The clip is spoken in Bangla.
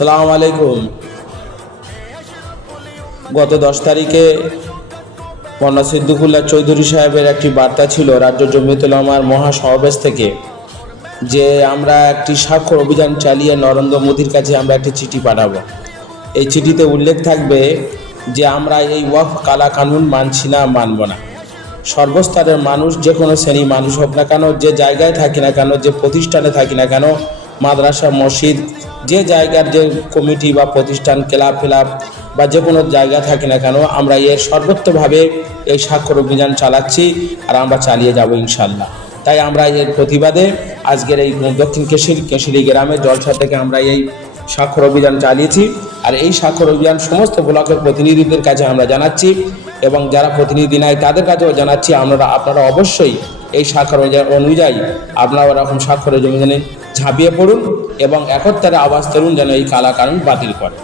আসসালামু আলাইকুম। গত 10 তারিখে পণ্য সিদ্দিকুল্লাহ চৌধুরী সাহেবের একটি বার্তা ছিল রাজ্য জমিয়তুল উলামার মহাসমাবেশ থেকে, যে আমরা একটি স্বাক্ষর অভিযান চালিয়ে নরেন্দ্র মোদীর কাছে আমরা একটি চিঠি পাঠাবো। এই চিঠিতে উল্লেখ থাকবে যে আমরা এই ওয়াকফ কালা কানুন মানছি না, মানব না। সর্বস্তরের মানুষ, যে কোনো শ্রেণী মানুষ হোক না কেন, যে জায়গায় থাকি না কেন, যে প্রতিষ্ঠানে থাকি না কেন, মাদ্রাসা, মসজিদ, যে জায়গার যে কমিটি বা প্রতিষ্ঠান, ক্লাব বা যে কোনো জায়গা থাকি না কেন, আমরা এর সর্বোচ্চভাবে এই স্বাক্ষর অভিযান চালাচ্ছি আর আমরা চালিয়ে যাব ইনশাল্লাহ। তাই আমরা এর প্রতিবাদে আজকের এই দক্ষিণ কেশিরি গ্রামে জলসা থেকে আমরা এই স্বাক্ষর অভিযান চালিয়েছি। আর এই স্বাক্ষর অভিযান সমস্ত ব্লকের প্রতিনিধিদের কাছে আমরা জানাচ্ছি এবং যারা প্রতিনিধি নাই তাদের কাছেও জানাচ্ছি, আপনারা অবশ্যই এই স্বাক্ষর অনুযায়ী আপনারা এরকম স্বাক্ষরের অভিযানে ঝাঁপিয়ে পড়ুন এবং একত্রে আওয়াজ তুলুন যেন এই কালা কানুন বাতিল করে।